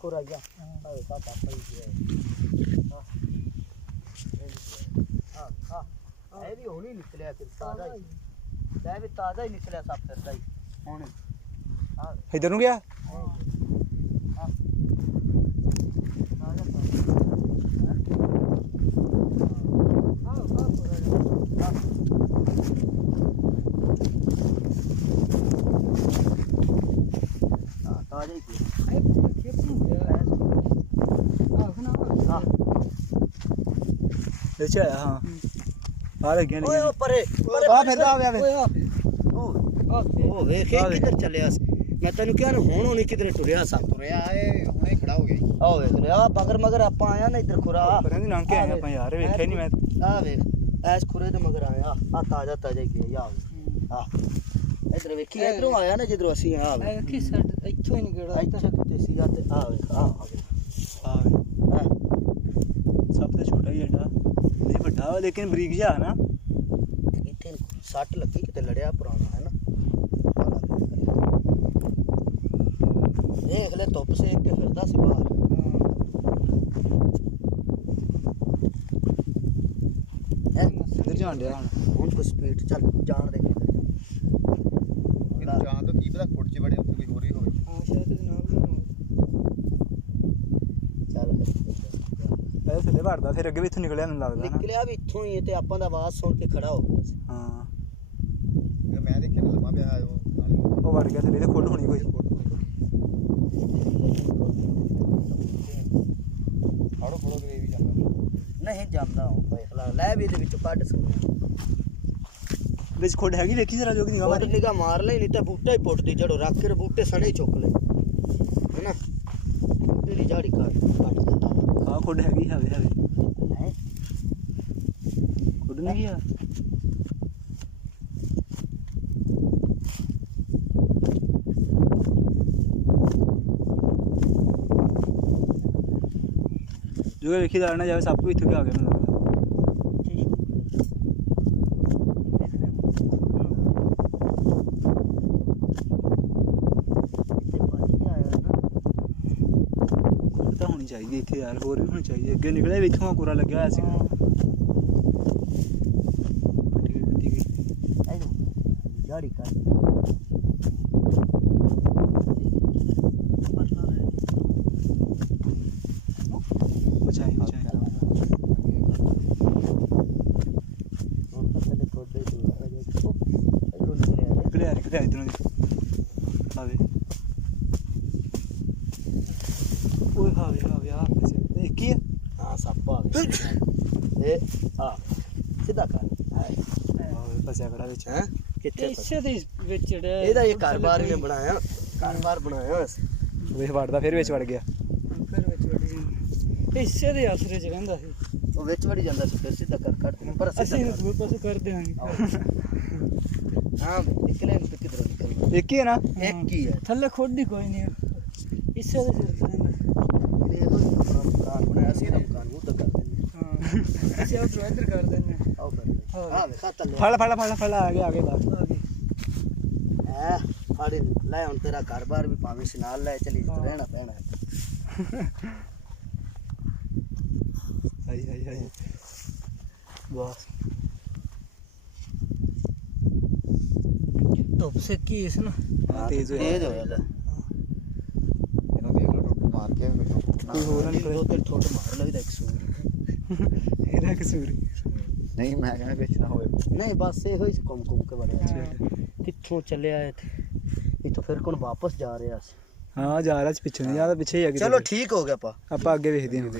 खुरा गया हां काटा पई गया हां हां ये भी होनी निकलिया फिर ताजा ही ले भी ताजा ही निकलिया सब फिरदा ही हुन हां इधर नु गया हां ताजा ही अच्छा हां आ लग गया ओए परे आ फिरदा आ वे ओ वेख किधर चलिया मैं तेन क्या ना हुन होनी किधर टुरिया सा तुरया है हुणे खड़ा हो गया आ वेख ले आ मगर मगर आप आया ना इधर खुरा परां दी नाम के आया अपन यार वेखे नहीं मैं आ वेख ऐस खुरे दे मगर आया आ ताजा ताजा ही गया आ इधर वेखी इधरों आया ना जिधरों ਅਸੀਂ आ वेखी साइड ਇੱਥੋਂ ਹੀ ਨਿਕੜਾ ਇੱਥੇ ਕਿਤੇ ਸੀਗਾ ਤੇ ਆ ਵੇਖ ਆ सब तो छोटा ही एडा नहीं बड़ा लेकिन बरीक जा ना ਇੱਥੇ ਸੱਟ ਲੱਗੀ ਕਿਤੇ ਲੜਿਆ ਪੁਰਾਣਾ ਹੈ ਨਾ ਦੇਖ ਲੈ ਧੁੱਪ ਸੇਕ ਕੇ ਫਿਰਦਾ ਸੀ ਬਾਹਰ इधर जान दिया ਹੁਣ ਕੋ ਸਪੀਡ ਚੱਲ ਜਾਣ ਦੇ ਕਿਧਰ ਇਹ ਜਾਂ ਤਾਂ ਕੀ ਪਤਾ ਖੁੱਡ ਚ ਵੜੇ ਉੱਥੇ ਕੋਈ ਹੋਰ ਹੀ ਹੋਵੇ ਹਾਂ ਸ਼ਾਇਦ ਜਨਾਬ ਚੱਲ पहले थले भरदा फिर अगे भी इथों निकलिया मैनूं लगदा ना ਨਿਕਲਿਆ ਵੀ ਇੱਥੋਂ ਹੀ ਤੇ ਆਪਾਂ ਦਾ ਆਵਾਜ਼ ਸੁਣ ਕੇ ਖੜਾ ਹੋ ਗਿਆ ਸੀ हां ਇਹ ਮੈਂ ਦੇਖਿਆ ਨਾ ਲੰਮਾ ਪਿਆ ਉਹ ਨਾਲੀ वो वड़ गया थले ते खुड होनी कोई ਫੜੋ ਫੜੋ ਤੇ ਇਹ ਵੀ ਜਾਂਦਾ ਨਹੀਂ ਜਾਂਦਾ ਹੁਣ ਵੇਖ ਲਾ ਲੈ ਵੀ ਇਹਦੇ ਵਿੱਚੋਂ ਕੱਢ ਸੁਣਿਆ विच खुड हैगी देखी जरा जो निगाह ਉਹ मारी ਨਿਗਾ ਮਾਰ ਲਈ ਨਹੀਂ ਤਾਂ ਬੂਟਾ ਹੀ ਪੁੱਟਦੀ ਜੜੋ ਰੱਖ ਕੇ ਬੂਟੇ ਸਣੇ ਹੀ ਚੁੱਕ ਲੈ ਹੈਨਾ ਬੂਟੇ ਦੀ ਝਾੜੀ ਕੱਟ ਦਿੱਤਾ हां खुड हैगी हवे ਹੈ खुड नहीं गया जो देखी जा ना जावे सब को इथों के आ गया मैनूं लगदा ਤਾਂ ਹੋਣੀ ਚਾਹੀਦੀ ਇੱਥੇ ਯਾਰ ਹੋਰ ਵੀ ਹੋਣੀ ਚਾਹੀਦੀ ਅੱਗੇ ਨਿਕਲਿਆ ਵੀ ਇੱਥੋਂ ਕੋਰਾ ਲੱਗਿਆ ਹੋਇਆ ਸੀਗਾ ਝਾੜੀ ਕੱਟ ਬਚਾਈ ਹੁਣ ਤਾਂ ਪਹਿਲੇ ਥੋੜੇ ਦੂਰ ਇਧਰੋਂ ਨਿਕਲਿਆ ਨਿਕਲਿਆ ਇਧਰੋਂ ਦੀ ਆਵੇ ਓਏ ਹਾਵੇ ਆ ਪੈਸੇ ਇੱਕ ਹੀ ਹੈ ਹਾਂ ਸੱਪ ਆ ਗਿਆ ਇਹ ਆ ਸਿੱਧਾ ਕਰ ਆਵੇ ਫਸਿਆ ਖੜਾ ਵਿੱਚ ਹੈ ਕਿੱਥੇ ਇਸੇ ਦੇ ਵਿੱਚ ਜਿਹੜਾ ਇਹਦਾ ਇਹ ਕਾਰੋਬਾਰ ਇਹਨੇ ਬਣਾਇਆ ਕਾਰੋਬਾਰ ਬਣਾਇਆ ਅਸੀਂ ਵੇਖ ਵੜਦਾ ਫਿਰ ਵਿੱਚ ਵੜ ਗਿਆ ਫਿਰ ਵਿੱਚ ਵੜੀ ਇਸੇ ਦੇ ਆਸਰੇ ਚ ਰਹਿੰਦਾ ਸੀ ਉਹ ਵਿੱਚ ਵੜੀ ਜਾਂਦਾ ਸੀ ਫਿਰ ਸਿੱਧਾ ਕਰ ਕੱਢ ਦਿੰਦੇ ਪਰ ਅਸੀਂ ਇਹਨੂੰ ਦੂਰ ਪਾਸੇ ਕਰ ਦਿਆਂਗੇ ਹਾਂ ਨਿਕਲੇ ਤੇ ਕਿਧਰੋਂ ਨਿਕਲਣਾ ਇੱਕ ਹੀ ਹੈ ਨਾ ਇੱਕ ਹੀ ਹੈ ਥੱਲੇ ਖੋਡੀ ਕੋਈ ਨਹੀਂ ਇਸੇ ਦੇ ਸਿਰ ਤੇ ਰਹਿੰਦਾ ਇਹ ਉਹ ਮਕਾਨ ਬਣਾਇਆ ਸੀ ਨਾ ਮਕਾਨ ਉਹ ਤਾਂ ਕਰ ਦਿੰਦੇ ਹਾਂ ਅਸੀਂ ਉਹ ਇੱਧਰ ਕਰ ਦਿੰਦੇ ਆਓ ਕਰ ਆ ਵੇਖਾ ਤੱਲੇ ਫੜ ਆ ਗਏ ਬਾਹਰ ਆ ਗਈ ਐ ਫਾੜੀ ਲੈ ਹੁਣ ਤੇਰਾ ਘਰ-ਬਾਰ ਵੀ ਭਾਵੇਂ ਸੀ ਨਾਲ ਲੈ ਚਲੀ ਰਹਿਣਾ ਪੈਣਾ ਆਈ ਬਸ ਧੁੱਪ ਸੇਕੀ ਇਸ ਨਾ ਤੇਜ਼ ਹੋਇਆ ਇਹਨੂੰ ਦੇਖ ਲਓ ਟੁੱਟ ਮਾਰ ਕੇ ਕੋਈ ਹੋਰ ਨਾ ਨਿਕਲੇ ਦੋ ਤਿੰਨ ਠੋਟ ਮਾਰ ਲਈਦਾ ਇੱਕ ਸੂਰ ਇਹਦਾ ਕਸੂਰ ਨਹੀਂ ਮੈਂ ਕਹਿੰਦਾ ਵਿੱਚ ਨਾ ਹੋਵੇ ਨਹੀਂ ਬਸ ਇਹੋ ਹੀ ਘੁੰਮ ਕੇ ਵੜਿਆ ਕਿੱਥੋਂ ਚੱਲਿਆ ਇੱਥੋਂ ਫਿਰ ਕੋਣ ਵਾਪਸ ਜਾ ਰਿਹਾ ਸੀ ਹਾਂ ਜਾ ਰਿਹਾ ਪਿੱਛੇ ਨਹੀਂ ਜਾਂਦਾ ਪਿੱਛੇ ਹੀ ਆ ਚਲੋ ਠੀਕ ਹੋ ਗਿਆ ਆਪਾਂ ਅੱਗੇ ਵੇਖਦੇ ਹਾਂ